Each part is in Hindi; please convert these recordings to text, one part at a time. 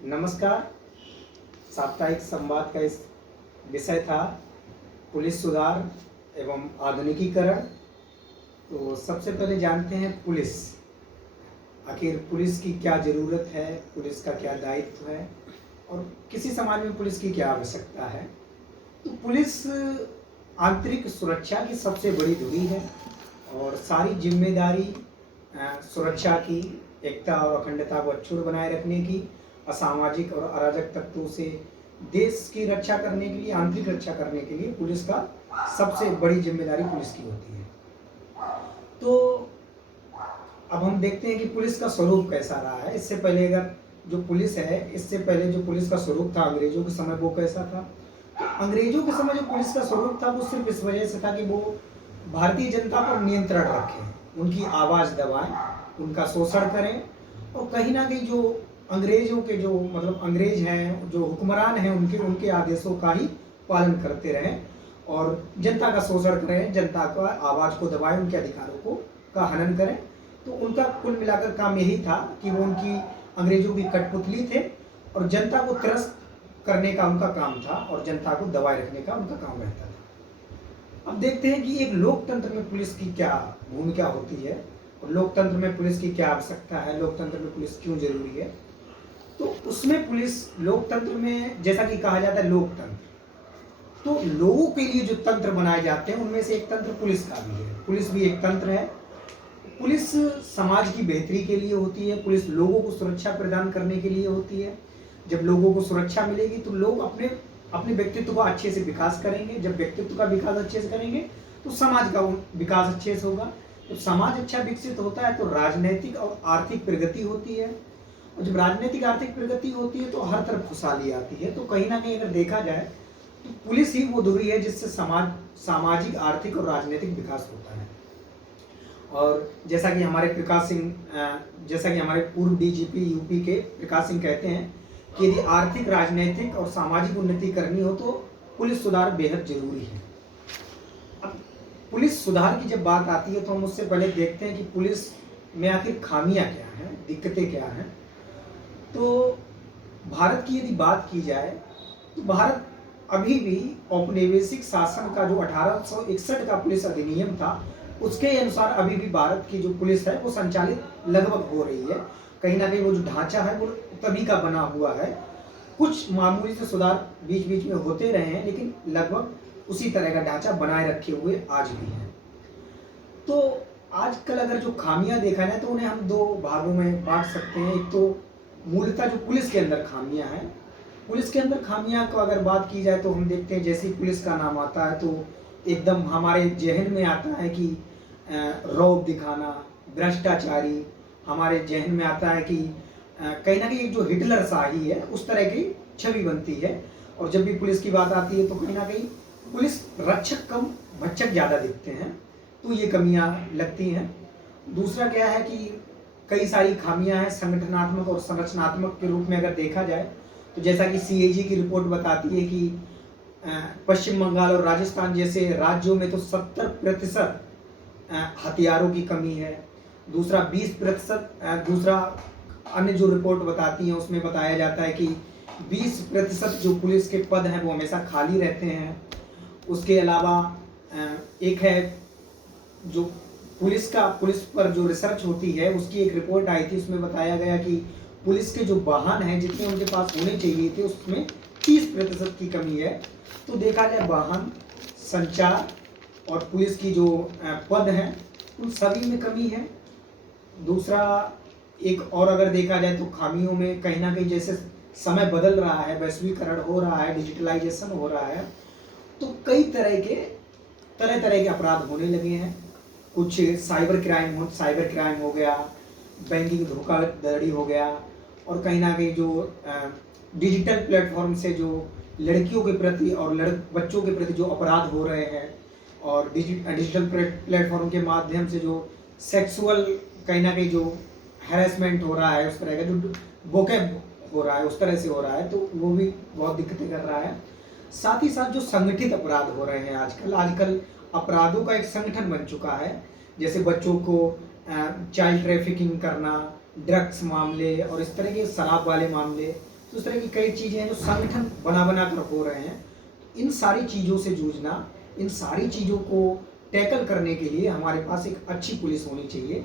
नमस्कार। साप्ताहिक संवाद का इस विषय था पुलिस सुधार एवं आधुनिकीकरण। तो सबसे पहले जानते हैं पुलिस, आखिर पुलिस की क्या ज़रूरत है, पुलिस का क्या दायित्व है और किसी समाज में पुलिस की क्या आवश्यकता है। तो पुलिस आंतरिक सुरक्षा की सबसे बड़ी धुरी है और सारी जिम्मेदारी सुरक्षा की, एकता और अखंडता को अक्षुण्ण बनाए रखने की, असामाजिक और अराजक तत्वों से देश की रक्षा करने के लिए, आंतरिक रक्षा करने के लिए पुलिस का सबसे बड़ी जिम्मेदारी पुलिस की होती है। तो अब हम देखते हैं कि पुलिस का स्वरूप कैसा रहा है। इससे पहले अगर जो पुलिस है, इससे पहले जो पुलिस का स्वरूप था अंग्रेजों के समय, वो कैसा था। तो अंग्रेजों के समय जो पुलिस का स्वरूप था वो सिर्फ इस वजह से था कि वो भारतीय जनता पर नियंत्रण रखें, उनकी आवाज़ दबाएं, उनका शोषण करें और कहीं ना कहीं जो अंग्रेजों के जो अंग्रेज हैं, जो हुक्मरान हैं, उनके आदेशों का ही पालन करते रहें और जनता का शोषण करें, जनता का आवाज़ को दबाएं, उनके अधिकारों को का हनन करें। तो उनका कुल मिलाकर काम यही था कि वो उनकी अंग्रेजों की कठपुतली थे और जनता को त्रस्त करने का उनका काम था और जनता को दबाए रखने का उनका काम रहता था। अब देखते हैं कि एक लोकतंत्र में पुलिस की क्या भूमिका होती है और लोकतंत्र में पुलिस की क्या आवश्यकता है, लोकतंत्र में पुलिस क्यों जरूरी है। तो उसमें पुलिस, लोकतंत्र में जैसा कि कहा जाता है लोकतंत्र, तो लोगों के लिए जो तंत्र बनाए जाते हैं उनमें से एक तंत्र पुलिस का भी है। पुलिस भी एक तंत्र है। पुलिस समाज की बेहतरी के लिए होती है, पुलिस लोगों को सुरक्षा प्रदान करने के लिए होती है। जब लोगों को सुरक्षा मिलेगी तो लोग अपने अपने व्यक्तित्व का अच्छे से विकास करेंगे। जब व्यक्तित्व का विकास अच्छे से करेंगे तो समाज का विकास अच्छे से होगा। जब समाज अच्छा विकसित होता है तो राजनीतिक और आर्थिक प्रगति होती है और जब राजनीतिक आर्थिक प्रगति होती है तो हर तरफ खुशहाली आती है। तो कहीं ना कहीं अगर देखा जाए तो पुलिस ही वो धुरी है जिससे सामाजिक, आर्थिक और राजनीतिक विकास होता है। और जैसा कि हमारे पूर्व डीजीपी यूपी के प्रकाश सिंह कहते हैं कि यदि आर्थिक, राजनीतिक और सामाजिक उन्नति करनी हो तो पुलिस सुधार बेहद जरूरी है। अब पुलिस सुधार की जब बात आती है तो हम उससे पहले देखते हैं कि पुलिस में आखिर खामियां क्या हैं, दिक्कतें क्या हैं। तो भारत की यदि बात की जाए तो भारत अभी भी औपनिवेशिक शासन का जो 1861 का पुलिस अधिनियम था उसके अनुसार अभी भी भारत की जो पुलिस है वो संचालित लगभग हो रही है। कहीं ना कहीं वो जो ढांचा है वो तभी का बना हुआ है। कुछ मामूली से सुधार बीच बीच में होते रहे हैं लेकिन लगभग उसी तरह का ढांचा बनाए रखे हुए आज भी है। तो आजकल अगर जो खामियां देखा जाए तो उन्हें हम दो भागों में बांट सकते हैं। एक तो मूलतः जो पुलिस के अंदर खामियां हैं, पुलिस के अंदर खामियां को अगर बात की जाए तो हम देखते हैं जैसे ही पुलिस का नाम आता है तो एकदम हमारे जहन में आता है कि रौब दिखाना, भ्रष्टाचारी। हमारे जहन में आता है कि कहीं ना कहीं एक जो हिटलर शाही है उस तरह की छवि बनती है। और जब भी पुलिस की बात आती है तो कहीं ना कहीं पुलिस रक्षक कम भक्षक ज़्यादा दिखते हैं। तो ये कमियां लगती हैं। दूसरा क्या है कि कई सारी खामियां हैं संगठनात्मक और संरचनात्मक के रूप में अगर देखा जाए तो जैसा कि सीएजी की रिपोर्ट बताती है कि पश्चिम बंगाल और राजस्थान जैसे राज्यों में तो 70% हथियारों की कमी है। दूसरा 20%, दूसरा अन्य जो रिपोर्ट बताती है उसमें बताया जाता है कि 20% जो पुलिस के पद हैं वो हमेशा खाली रहते हैं। उसके अलावा एक है जो पुलिस पर जो रिसर्च होती है उसकी एक रिपोर्ट आई थी, उसमें बताया गया कि पुलिस के जो वाहन हैं जितने उनके पास होने चाहिए थे उसमें 30% की कमी है। तो देखा जाए वाहन, संचार और पुलिस की जो पद हैं उन सभी में कमी है। दूसरा एक और अगर देखा जाए तो खामियों में कहीं ना कहीं जैसे समय बदल रहा है, वैश्वीकरण हो रहा है, डिजिटलाइजेशन हो रहा है, तो कई तरह के अपराध होने लगे हैं। कुछ साइबर क्राइम हो गया, बैंकिंग धोखाधड़ी हो गया और कहीं ना कहीं जो डिजिटल प्लेटफॉर्म से जो लड़कियों के प्रति और बच्चों के प्रति जो अपराध हो रहे हैं और डिजिटल प्लेटफॉर्म के माध्यम से जो सेक्सुअल कहीं ना कहीं जो हैरेसमेंट हो रहा है, उस तरह का जो वोकैब हो रहा है उस तरह से हो रहा है, तो वो भी बहुत दिक्कतें कर रहा है। साथ ही साथ जो संगठित अपराध हो रहे हैं आजकल अपराधों का एक संगठन बन चुका है। जैसे बच्चों को चाइल्ड ट्रैफिकिंग करना, ड्रग्स मामले और इस तरह के शराब वाले मामले, तो इस तरह की कई चीज़ें हैं जो संगठन बना बना कर हो रहे हैं। इन सारी चीज़ों से जूझना, इन सारी चीज़ों को टैकल करने के लिए हमारे पास एक अच्छी पुलिस होनी चाहिए।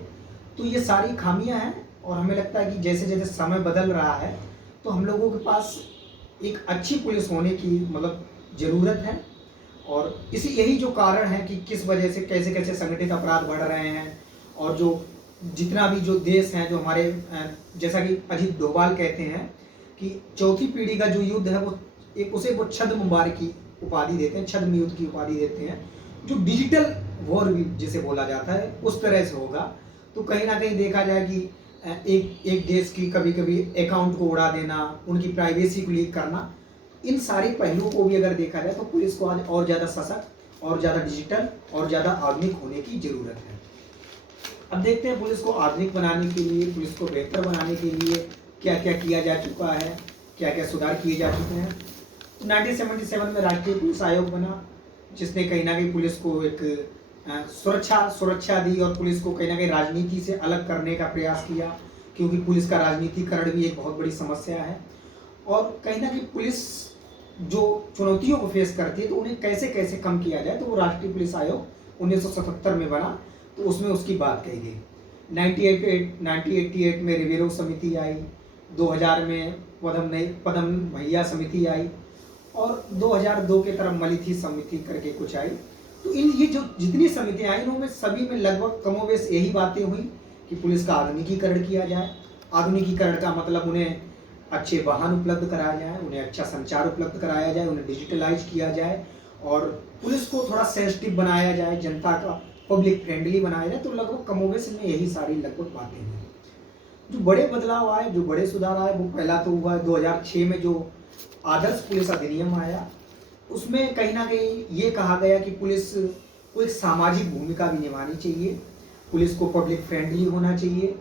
तो ये सारी खामियां हैं और हमें लगता है कि जैसे जैसे समय बदल रहा है तो हम लोगों के पास एक अच्छी पुलिस होने की मतलब ज़रूरत है। और इसी यही जो कारण है कि किस वजह से कैसे कैसे संगठित अपराध बढ़ रहे हैं और जो जितना भी जो देश हैं जो हमारे जैसा कि अजीत डोभाल कहते हैं कि चौथी पीढ़ी का जो युद्ध है वो उसे वो छद्म वार की उपाधि देते हैं, छद्म युद्ध की उपाधि देते हैं, जो डिजिटल वॉर भी जिसे बोला जाता है उस तरह से होगा। तो कहीं ना कहीं देखा जाए कि एक एक देश की कभी कभी अकाउंट को उड़ा देना, उनकी प्राइवेसी को लीक करना, इन सारे पहलुओं को भी अगर देखा जाए तो पुलिस को आज और ज़्यादा सशक्त और ज़्यादा डिजिटल और ज़्यादा आधुनिक होने की ज़रूरत है। अब देखते हैं पुलिस को आधुनिक बनाने के लिए, पुलिस को बेहतर बनाने के लिए क्या क्या किया जा चुका है, क्या क्या सुधार किए जा चुके हैं। तो 1977 में राष्ट्रीय पुलिस आयोग बना, जिसने कहीं ना कहीं पुलिस को एक सुरक्षा दी और पुलिस को कहीं ना कहीं राजनीति से अलग करने का प्रयास किया, क्योंकि पुलिस का राजनीतिकरण भी एक बहुत बड़ी समस्या है। और कहीं ना कहीं पुलिस जो चुनौतियों को फेस करती है तो उन्हें कैसे कैसे कम किया जाए, तो वो राष्ट्रीय पुलिस आयोग 1977 में बना, तो उसमें उसकी बात कही गई। 1988 में रिवेरो समिति आई, 2000 में पदम भैया समिति आई और 2002 के तरफ मलिथी समिति करके कुछ आई। तो ये जो जितनी समितियां आई उनमें सभी में लगभग कमोवेश यही बातें हुई कि पुलिस का आधुनिकीकरण किया जाए। आधुनिकीकरण का मतलब उन्हें अच्छे वाहन उपलब्ध कराया जाए, उन्हें अच्छा संचार उपलब्ध कराया जाए, उन्हें डिजिटलाइज किया जाए और पुलिस को थोड़ा सेंसिटिव बनाया जाए, जनता का पब्लिक फ्रेंडली बनाया जाए। तो लगभग कमोवेश में यही सारी लगभग बातें हैं। जो बड़े बदलाव आए, जो बड़े सुधार आए, वो पहला तो हुआ 2006 में जो आदर्श पुलिस अधिनियम आया, उसमें कहीं ना कहीं ये कहा गया कि पुलिस को एक सामाजिक भूमिका भी निभानी चाहिए, पुलिस को पब्लिक फ्रेंडली होना चाहिए,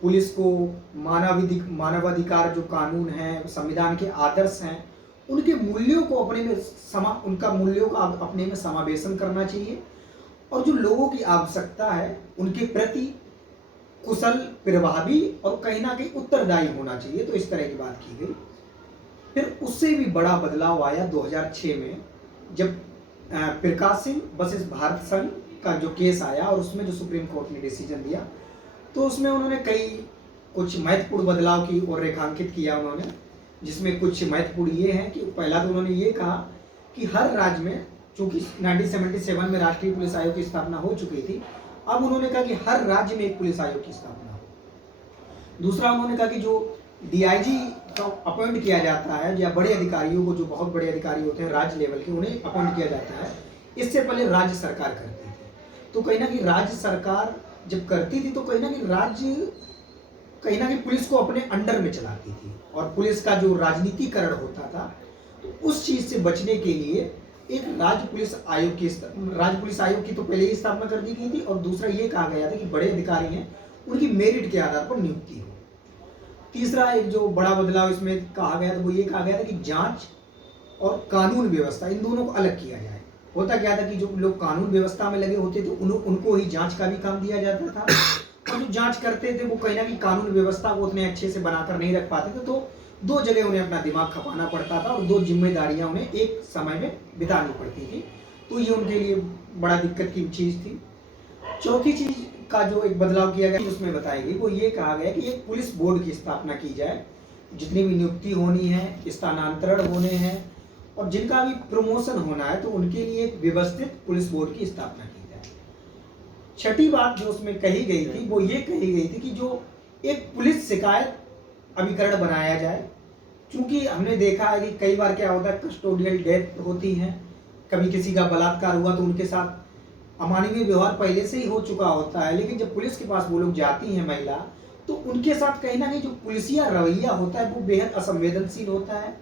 पुलिस को मानवाधिकार जो कानून है, संविधान के आदर्श हैं, उनके मूल्यों को अपने में उनका मूल्यों का अपने में समावेशन करना चाहिए और जो लोगों की आवश्यकता है उनके प्रति कुशल, प्रभावी और कहीं ना कहीं उत्तरदायी होना चाहिए। तो इस तरह की बात की गई। फिर उससे भी बड़ा बदलाव आया 2006 में, जब प्रकाश सिंह वर्सेस भारत संघ का जो केस आया और उसमें जो सुप्रीम कोर्ट ने डिसीजन दिया, तो उसमें उन्होंने कुछ महत्वपूर्ण बदलाव की ओर रेखांकित किया उन्होंने, जिसमें कुछ महत्वपूर्ण ये हैं कि पहला तो उन्होंने ये कहा कि हर राज्य में, चूंकि 1977 में राष्ट्रीय पुलिस आयोग की स्थापना हो चुकी थी, अब उन्होंने कहा कि हर राज्य में एक पुलिस आयोग की स्थापना हो। दूसरा उन्होंने कहा कि जो डीआईजी का अपॉइंट किया जाता है या बड़े अधिकारियों को, जो बहुत बड़े अधिकारी होते हैं राज्य लेवल के, उन्हें अपॉइंट किया जाता है, इससे पहले राज्य सरकार करती थी। तो कहीं ना कहीं राज्य सरकार जब करती थी तो कहीं ना कहीं पुलिस को अपने अंडर में चलाती थी और पुलिस का जो राजनीतिकरण होता था, तो उस चीज से बचने के लिए एक राज्य पुलिस आयोग की तो पहले ही स्थापना कर दी गई थी और दूसरा ये कहा गया था कि बड़े अधिकारी हैं उनकी मेरिट के आधार पर नियुक्ति हो। तीसरा एक जो बड़ा बदलाव इसमें कहा गया था वो ये कहा गया था कि जांच और कानून व्यवस्था, इन दोनों को अलग किया जाए। होता क्या था कि जो लोग कानून व्यवस्था में लगे होते थे उनको ही जांच का भी काम दिया जाता था और जो जांच करते थे वो कहीं ना कहीं कानून व्यवस्था को उतने अच्छे से बनाकर नहीं रख पाते थे, तो दो जगह उन्हें अपना दिमाग खपाना पड़ता था और दो जिम्मेदारियां उन्हें एक समय में बितानी पड़ती थी। तो ये उनके लिए बड़ा दिक्कत की चीज़ थी। चौथी चीज का जो एक बदलाव किया गया उसमें बताई गई वो ये कहा गया कि एक पुलिस बोर्ड की स्थापना की जाए, जितनी भी नियुक्ति होनी है, स्थानांतरण होने हैं और जिनका भी प्रमोशन होना है तो उनके लिए एक व्यवस्थित पुलिस बोर्ड की स्थापना की जाए। छठी बात जो उसमें कही गई थी वो ये कही गई थी कि जो एक पुलिस शिकायत अभिकरण बनाया जाए, क्योंकि हमने देखा है कि कई बार क्या होता है, कस्टोडियल डेथ होती है, कभी किसी का बलात्कार हुआ तो उनके साथ अमानवीय व्यवहार पहले से ही हो चुका होता है, लेकिन जब पुलिस के पास वो लोग जाती हैं महिला, तो उनके साथ कहीं ना कहीं जो पुलिसिया रवैया होता है वो बेहद असंवेदनशील होता है।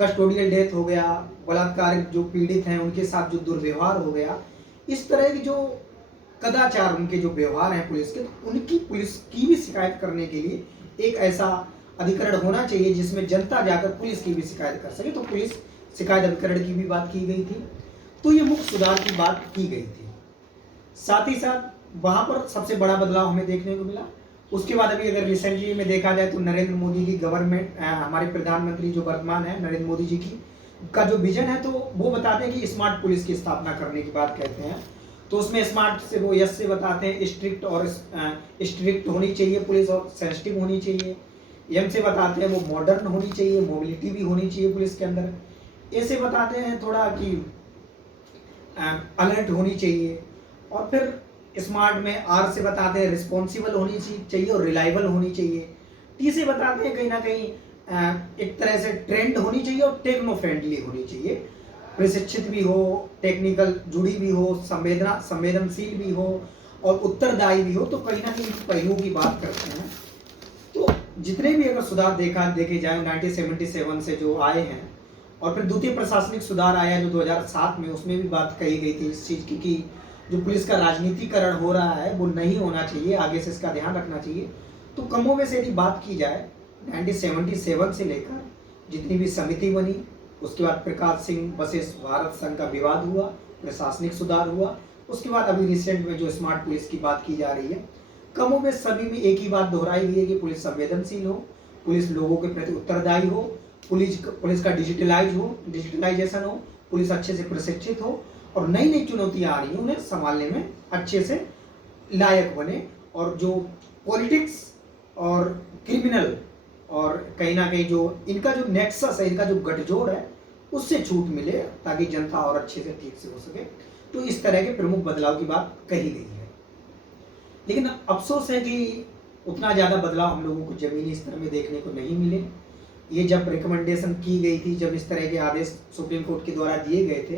कस्टोडियल डेथ हो गया, बलात्कार जो पीड़ित हैं उनके साथ जो दुर्व्यवहार हो गया, इस तरह की जो कदाचार उनके जो व्यवहार हैं पुलिस के, तो उनकी पुलिस की भी शिकायत करने के लिए एक ऐसा अधिकरण होना चाहिए जिसमें जनता जाकर पुलिस की भी शिकायत कर सके। तो पुलिस शिकायत अधिकरण की भी बात की गई थी। तो ये मुख्य सुधार की बात की गई थी। साथ ही साथ वहां पर सबसे बड़ा बदलाव हमें देखने को मिला उसके बाद अभी अगर रिसेंटली में देखा जाए तो नरेंद्र मोदी की गवर्नमेंट, हमारे प्रधानमंत्री जो वर्तमान है नरेंद्र मोदी जी की का जो विजन है, तो वो बताते हैं कि स्मार्ट पुलिस की स्थापना करने की बात कहते हैं। तो उसमें स्मार्ट से वो यस से बताते हैं, स्ट्रिक्ट होनी चाहिए पुलिस और सेंसिटिव होनी चाहिए। एम से बताते हैं वो मॉडर्न होनी चाहिए, मोबिलिटी भी होनी चाहिए पुलिस के अंदर। ए से बताते हैं थोड़ा कि अलर्ट होनी चाहिए। और फिर स्मार्ट में आर से बताते हैं रिस्पॉन्सिबल होनी चाहिए और रिलायबल होनी चाहिए। टी से बताते हैं कहीं ना कहीं एक तरह से ट्रेंड होनी चाहिए और टेक्नो फ्रेंडली होनी चाहिए, प्रशिक्षित भी हो, टेक्निकल जुड़ी भी हो, संवेदनशील भी हो और उत्तरदायी भी हो। तो कहीं ना कहीं पहलुओं की बात करते हैं। तो जितने भी अगर सुधार देखे जाए 1977 से जो आए हैं, और फिर द्वितीय प्रशासनिक सुधार आया जो 2007 में, उसमें भी बात कही गई थी इस चीज़ की कि जो पुलिस का राजनीतिकरण हो रहा है वो नहीं होना चाहिए, आगे से इसका ध्यान रखना चाहिए। तो कमों से यदि बात की जाए 1977 से लेकर जितनी भी समिति बनी, उसके बाद प्रकाश सिंह वर्सेस भारत संघ का विवाद हुआ, प्रशासनिक सुधार हुआ, उसके बाद अभी रिसेंट में जो स्मार्ट पुलिस की बात की जा रही है, कमों में सभी में एक ही बात दोहराई गई है कि पुलिस संवेदनशील हो, पुलिस लोगों के प्रति उत्तरदायी हो, पुलिस का डिजिटलाइजेशन हो, पुलिस अच्छे से प्रशिक्षित हो और नई नई चुनौतियां आ रही हैं उन्हें संभालने में अच्छे से लायक बने, और जो पॉलिटिक्स और क्रिमिनल और कहीं ना कहीं जो इनका जो नेक्सस है, इनका जो गठजोड़ है, उससे छूट मिले ताकि जनता और अच्छे से ठीक से हो सके। तो इस तरह के प्रमुख बदलाव की बात कही गई है। लेकिन अफसोस है कि उतना ज़्यादा बदलाव हम लोगों को जमीनी स्तर में देखने को नहीं मिले। ये जब रिकमेंडेशन की गई थी, जब इस तरह के आदेश सुप्रीम कोर्ट के द्वारा दिए गए थे,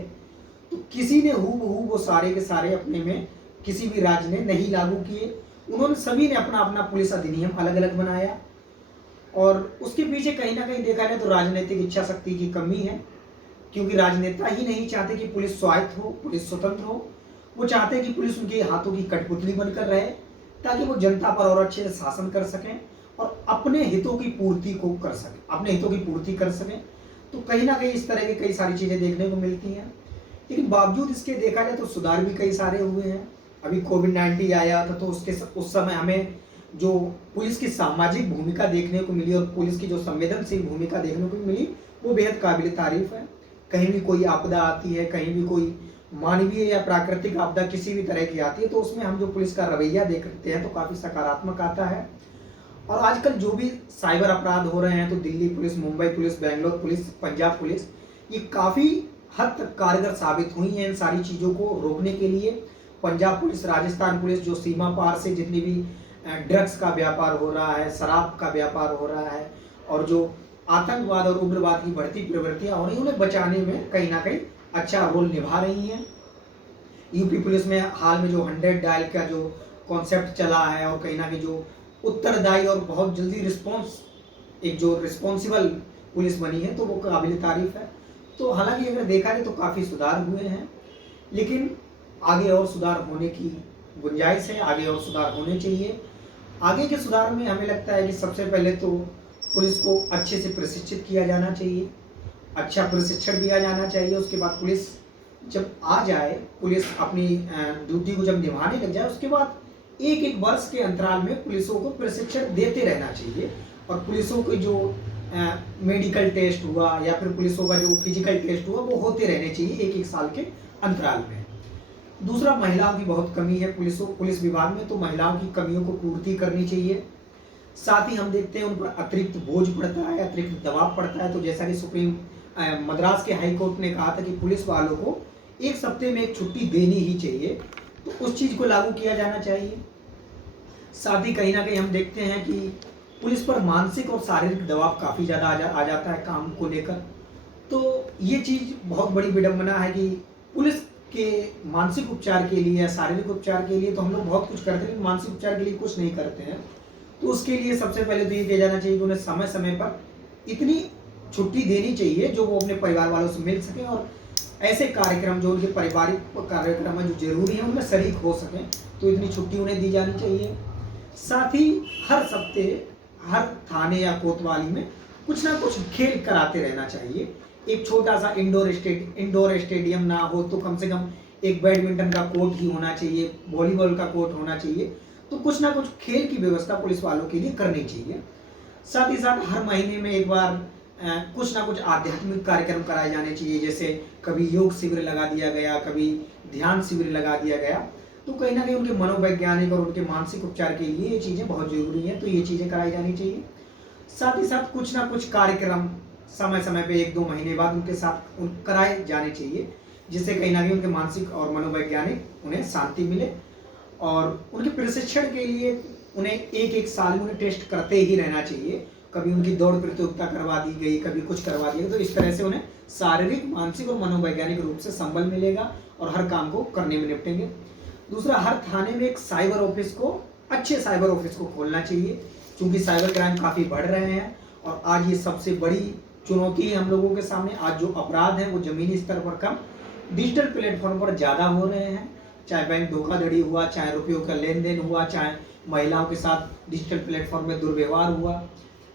तो किसी ने हूबहू वो सारे के सारे अपने में किसी भी राज्य ने नहीं लागू किए। उन्होंने सभी ने अपना अपना पुलिस अधिनियम अलग अलग बनाया, और उसके पीछे कहीं ना कहीं देखा जाए तो राजनीतिक इच्छा शक्ति की कमी है, क्योंकि राजनेता ही नहीं चाहते कि पुलिस स्वायत्त हो, पुलिस स्वतंत्र हो। वो चाहते हैं कि पुलिस उनके हाथों की कठपुतली बनकर रहे, ताकि वो जनता पर और अच्छे से शासन कर सकें और अपने हितों की पूर्ति कर सकें। तो कहीं ना कहीं इस तरह की कई सारी चीज़ें देखने को मिलती हैं। लेकिन बावजूद इसके देखा जाए तो सुधार भी कई सारे हुए हैं। अभी कोविड-19 आया था, तो उस समय हमें जो पुलिस की सामाजिक भूमिका देखने को मिली और पुलिस की जो संवेदनशील भूमिका देखने को मिली, वो बेहद काबिल तारीफ है। कहीं भी कोई आपदा आती है, कहीं भी कोई मानवीय या प्राकृतिक आपदा किसी भी तरह की आती है, तो उसमें हम जो पुलिस का रवैया देखते हैं तो काफ़ी सकारात्मक आता है। और आजकल जो भी साइबर अपराध हो रहे हैं, तो Delhi police, Mumbai police, Bangalore police, Punjab police, ये काफ़ी हद तक कारगर साबित हुई हैं इन सारी चीज़ों को रोकने के लिए। पंजाब पुलिस, राजस्थान पुलिस जो सीमा पार से जितनी भी ड्रग्स का व्यापार हो रहा है, शराब का व्यापार हो रहा है, और जो आतंकवाद और उग्रवाद की बढ़ती प्रवृत्तियां हो रही हैं, उन्हें बचाने में कहीं ना कहीं अच्छा रोल निभा रही हैं। यूपी पुलिस में हाल में जो 100 डायल का जो कॉन्सेप्ट चला है, और कहीं ना कहीं जो उत्तरदायी और बहुत जल्दी एक जो रिस्पॉन्सिबल पुलिस बनी है, तो वो काबिल तारीफ है। तो हालांकि अगर देखा जाए तो काफ़ी सुधार हुए हैं, लेकिन आगे और सुधार होने की गुंजाइश है, आगे और सुधार होने चाहिए। आगे के सुधार में हमें लगता है कि सबसे पहले तो पुलिस को अच्छे से प्रशिक्षित किया जाना चाहिए, अच्छा प्रशिक्षण दिया जाना चाहिए। उसके बाद पुलिस जब आ जाए, पुलिस अपनी ड्यूटी को जब निभाने लग जाए, उसके बाद एक एक वर्ष के अंतराल में पुलिसों को प्रशिक्षण देते रहना चाहिए, और पुलिसों के जो मेडिकल टेस्ट हुआ या फिर पुलिसों का जो फिजिकल टेस्ट हुआ, वो होते रहने चाहिए एक एक साल के अंतराल में। दूसरा, महिलाओं की बहुत कमी है पुलिस विभाग में, तो महिलाओं की कमियों को पूर्ति करनी चाहिए। साथ ही हम देखते हैं उन पर अतिरिक्त बोझ पड़ता है, अतिरिक्त दबाव पड़ता है। तो जैसा कि मद्रास के हाई कोर्ट ने कहा था कि पुलिस वालों को एक सप्ताह में एक छुट्टी देनी ही चाहिए, तो उस चीज़ को लागू किया जाना चाहिए। साथ ही कहीं ना कहीं हम देखते हैं कि पुलिस पर मानसिक और शारीरिक दबाव काफ़ी ज़्यादा आ जाता है काम को लेकर। तो ये चीज़ बहुत बड़ी विडंबना है कि पुलिस के मानसिक उपचार के लिए या शारीरिक उपचार के लिए तो हम लोग बहुत कुछ करते हैं, लेकिन मानसिक उपचार के लिए कुछ नहीं करते हैं। तो उसके लिए सबसे पहले तो ये किया जाना चाहिए कि उन्हें समय समय पर इतनी छुट्टी देनी चाहिए जो वो अपने परिवार वालों से मिल सकें, और ऐसे कार्यक्रम जो उनके पारिवारिक कार्यक्रम हैं जो जरूरी हैं उनमें शरीक हो सकें, तो इतनी छुट्टी उन्हें दी जानी चाहिए। साथ ही हर सप्ताह हर थाने या कोतवाली में कुछ ना कुछ खेल कराते रहना चाहिए। एक छोटा सा इंडोर स्टेडियम ना हो तो कम से कम एक बैडमिंटन का कोर्ट ही होना चाहिए, वॉलीबॉल का कोर्ट होना चाहिए, तो कुछ ना कुछ खेल की व्यवस्था पुलिस वालों के लिए करनी चाहिए। साथ ही साथ हर महीने में एक बार कुछ ना कुछ आध्यात्मिक कार्यक्रम कराए जाने चाहिए, जैसे कभी योग शिविर लगा दिया गया, कभी ध्यान शिविर लगा दिया गया। तो कहीं ना कहीं उनके मनोवैज्ञानिक और उनके मानसिक उपचार के लिए ये चीज़ें बहुत जरूरी हैं, तो ये चीज़ें कराई जानी चाहिए। साथ ही साथ कुछ ना कुछ कार्यक्रम समय समय पे 1-2 महीने बाद उनके साथ कराए जाने चाहिए, जिससे कहीं ना कहीं उनके मानसिक और मनोवैज्ञानिक उन्हें शांति मिले। और उनके प्रशिक्षण के लिए उन्हें एक साल में उन्हें टेस्ट करते ही रहना चाहिए। कभी उनकी दौड़ प्रतियोगिता करवा दी गई, कभी कुछ करवा दिया, तो इस तरह से उन्हें शारीरिक, मानसिक और मनोवैज्ञानिक रूप से संबल मिलेगा और हर काम को करने में निपटेंगे। दूसरा, हर थाने में एक साइबर ऑफिस को, अच्छे साइबर ऑफिस को खोलना चाहिए, क्योंकि साइबर क्राइम काफ़ी बढ़ रहे हैं और आज ये सबसे बड़ी चुनौती है हम लोगों के सामने। आज जो अपराध हैं वो ज़मीनी स्तर पर कम, डिजिटल प्लेटफॉर्म पर ज़्यादा हो रहे हैं। चाहे बैंक धोखाधड़ी हुआ, चाहे रुपयों का लेन देन हुआ, चाहे महिलाओं के साथ डिजिटल प्लेटफॉर्म में दुर्व्यवहार हुआ,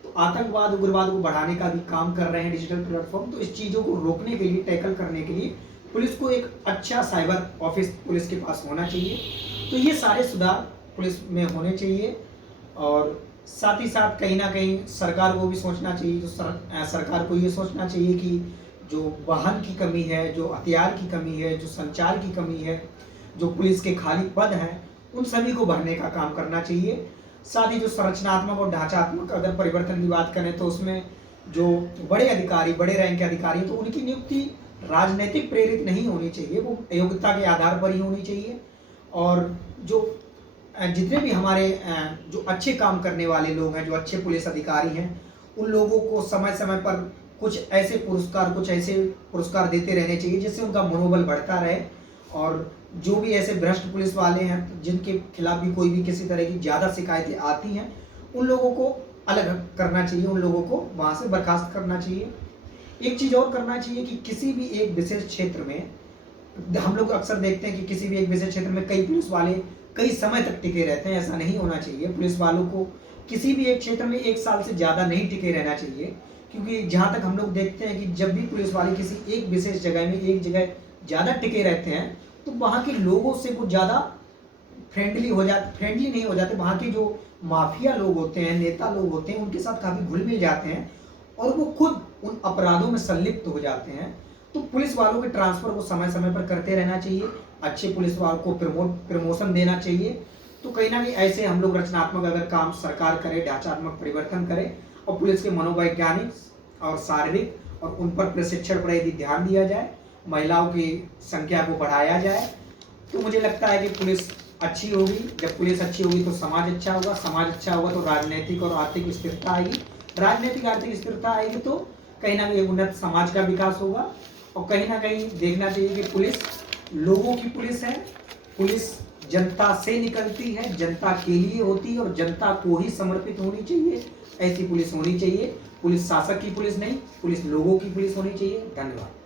तो आतंकवाद, उग्रवाद को बढ़ाने का भी काम कर रहे हैं डिजिटल प्लेटफॉर्म। तो इस चीज़ों को रोकने के लिए, टैकल करने के लिए पुलिस को एक अच्छा साइबर ऑफिस पुलिस के पास होना चाहिए। तो ये सारे सुधार पुलिस में होने चाहिए। और साथ ही साथ कहीं ना कहीं सरकार को भी सोचना चाहिए, जो सरकार को ये सोचना चाहिए कि जो वाहन की कमी है, जो हथियार की कमी है, जो संचार की कमी है, जो पुलिस के खाली पद हैं, उन सभी को भरने का काम करना चाहिए। साथ ही जो संरचनात्मक और ढांचात्मक अगर परिवर्तन की बात करें, तो उसमें जो बड़े अधिकारी, बड़े रैंक के अधिकारी, तो उनकी नियुक्ति राजनीतिक प्रेरित नहीं होनी चाहिए, वो योग्यता के आधार पर ही होनी चाहिए। और जो जितने भी हमारे जो अच्छे काम करने वाले लोग हैं, जो अच्छे पुलिस अधिकारी हैं, उन लोगों को समय समय पर कुछ ऐसे पुरस्कार देते रहने चाहिए, जिससे उनका मनोबल बढ़ता रहे। और जो भी ऐसे भ्रष्ट पुलिस वाले हैं, जिनके खिलाफ भी कोई भी किसी तरह की ज़्यादा शिकायतें आती हैं, उन लोगों को अलग करना चाहिए, उन लोगों को वहाँ से बर्खास्त करना चाहिए। एक चीज़ और करना चाहिए कि किसी भी एक विशेष क्षेत्र में, हम लोग अक्सर देखते हैं कि किसी भी एक विशेष क्षेत्र में कई पुलिस वाले कई समय तक टिके रहते हैं। ऐसा नहीं होना चाहिए। पुलिस वालों को किसी भी एक क्षेत्र में 1 साल से ज़्यादा नहीं टिके रहना चाहिए, क्योंकि जहाँ तक हम लोग देखते हैं कि जब भी पुलिस वाले किसी एक विशेष जगह में एक जगह ज़्यादा टिके रहते हैं, तो वहाँ के लोगों से कुछ ज़्यादा फ्रेंडली नहीं हो जाते। वहाँ के जो माफिया लोग होते हैं, नेता लोग होते हैं, उनके साथ काफ़ी घुल मिल जाते हैं और वो खुद उन अपराधों में संलिप्त हो जाते हैं। तो पुलिस वालों के ट्रांसफ़र को समय समय पर करते रहना चाहिए। अच्छे पुलिस वालों को प्रमोशन देना चाहिए। तो कहीं ना कहीं ऐसे हम लोग रचनात्मक अगर काम सरकार करे, ढांचात्मक परिवर्तन करे और पुलिस के मनोवैज्ञानिक और शारीरिक और उन पर प्रशिक्षण पर यदि ध्यान दिया जाए, महिलाओं की संख्या को बढ़ाया जाए, तो मुझे लगता है कि पुलिस अच्छी होगी। जब पुलिस अच्छी होगी तो समाज अच्छा होगा, समाज अच्छा होगा तो राजनीतिक और आर्थिक स्थिरता आएगी, राजनीतिक आर्थिक स्थिरता आएगी तो कहीं ना कहीं उन्नत समाज का विकास होगा। और कहीं ना कहीं देखना चाहिए कि पुलिस लोगों की पुलिस है, पुलिस जनता से निकलती है, जनता के लिए होती है और जनता को ही समर्पित होनी चाहिए। ऐसी पुलिस होनी चाहिए। पुलिस शासक की पुलिस नहीं, पुलिस लोगों की पुलिस होनी चाहिए। धन्यवाद।